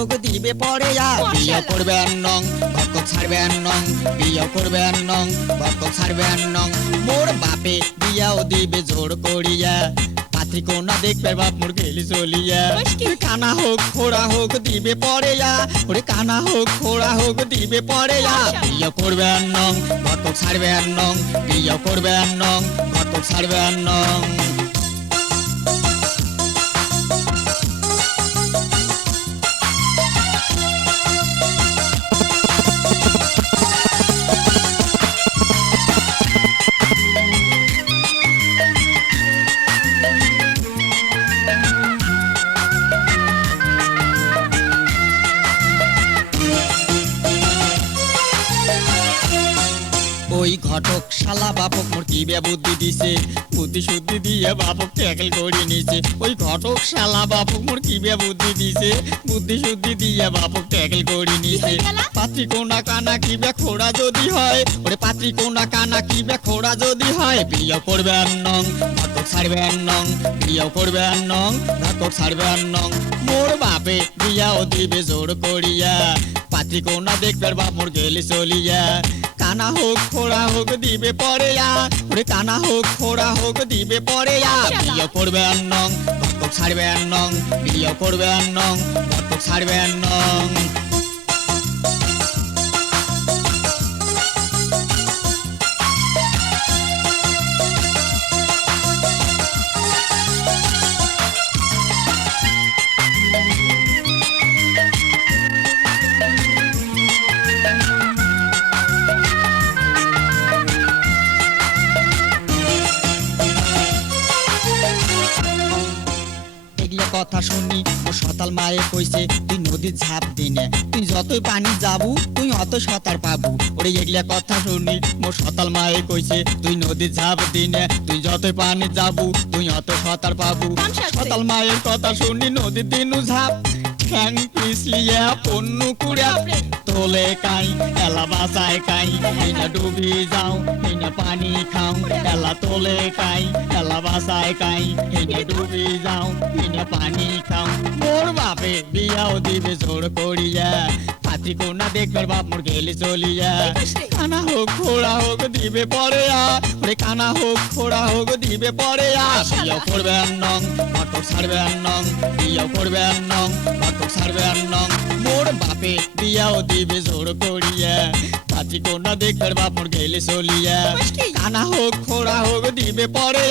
হোক দিবে পরে আ বিয়ে করবেন নং ভক্ত ছাড়বেন নং বিয়ে করবেন নং ভক্ত ছাড়বেন নং। মোর বাপে বিয়াও দিবে জোর করিয়া। পাত্রী কোনা দেখবে বাপ মোর গেলি চলিয়া। কানা হোক খোড়া হোক দিবে পরে ওরে কানা হোক খোড়া হোক দিবে পরে। বিয়ে করবেন নং ভক্ত ছাড়বেন নং বিয়ে করবেন নং ভক্ত ছাড়বেন নং। ওই ঘটক শালা বাপক মোর কি বুদ্ধি দিছে? বুদ্ধি শুদ্ধি দিয়ে বাপক ট্যাকেল করে নিছে। ওই ঘটক শালা বাপক মোর কি বুদ্ধি দিছে? বুদ্ধি শুদ্ধি দিয়ে বাপক ট্যাকেল করে নিছে। পাত্রী কোনা কানা কি খোড়া যদি হয়? ওরে পাত্রী কোনা কানা কি খোড়া যদি হয়? বিয়ে করবেন নং ঘটক ছাড়বেন নং বিয়ে করবেন নং ঘটক ছাড়বেন নং। মোর বাপে বিয়াও দিবে জোর করিয়া পাত্রী কোনা দেখবে বাপ মোর গেলি চলিয়া। কানা হোক, খোড়া হোক, দিবে পরে ওরে কানা হোক, খোড়া হোক, দিবে পরে মাশাআল্লাহ। করবে করবেন নং ছাড়বে ছাড়বেন নং বিয়ে অন্নং নং ছাড়বে ছাড়বেন নং এগুলো কথা শুনি। ও সতাল মায়ে কইছে তুই নদীর ঝাঁপ দিনে তুই যতই পানি যাবু তুই অত সাঁতার পাবু। ওরে এগুলা কথা শুনি মোর সতাল মায়ে কইছে তুই নদীর ঝাঁপ দিনে তুই যতই পানি যাবু তুই অত সাঁতার পাবু। সতাল মায়ের কথা শুনি নদীর দিনু ঝাঁপ। ঠ্যাং পিছলিয়া পন্নু কুড়া। তোলে কাই, এলা বাসায় কাই হিনা ডুবি যাও হিনা পানি খাও, এলা তোলে কাই, এলা বাসায় কাই হিনা ডুবি যাও হিনা পানি খাও। মোর বাপে বিয়াও দিবে জোর করিয়া পাত্রী কোনা দেখবার বাপ মোর গেলি চলিয়া। কানা হোক খোড়া হোক, দিবে পরে ওরে কানা হোক খোড়া হোক, দিবে পরে বিয়াও করবেন নং ঘটক ছাড়বেন নং, বিয়াও করবেন নং ঘটক ছাড়বেন নং। মোর বাপে বিয়াও দিবে জোর করিয়া পাত্রী কোনা দেখবার বাপ মোর গেলি চলিয়া। কানা হোক খোড়া হোক দিবে পরে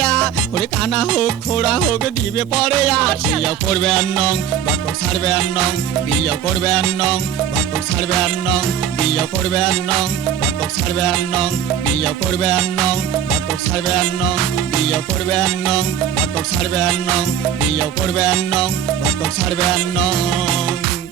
ওরে কানা হোক খোড়া হোক দিবে পরে আ বিয়াও করবেন নং ঘটক ছাড়বেন নং বিয়াও করবেন নং ঘটক ছাড়বেন নং বিয়ে করবেন নং ঘটক ছাড়বেন নং বিয়ে করবেন নং ঘটক ছাড়বেন নং বিয়ে করবেন নং ঘটক ছাড়বেন নং বিয়ে করবেন নং ঘটক ছাড়বেন নং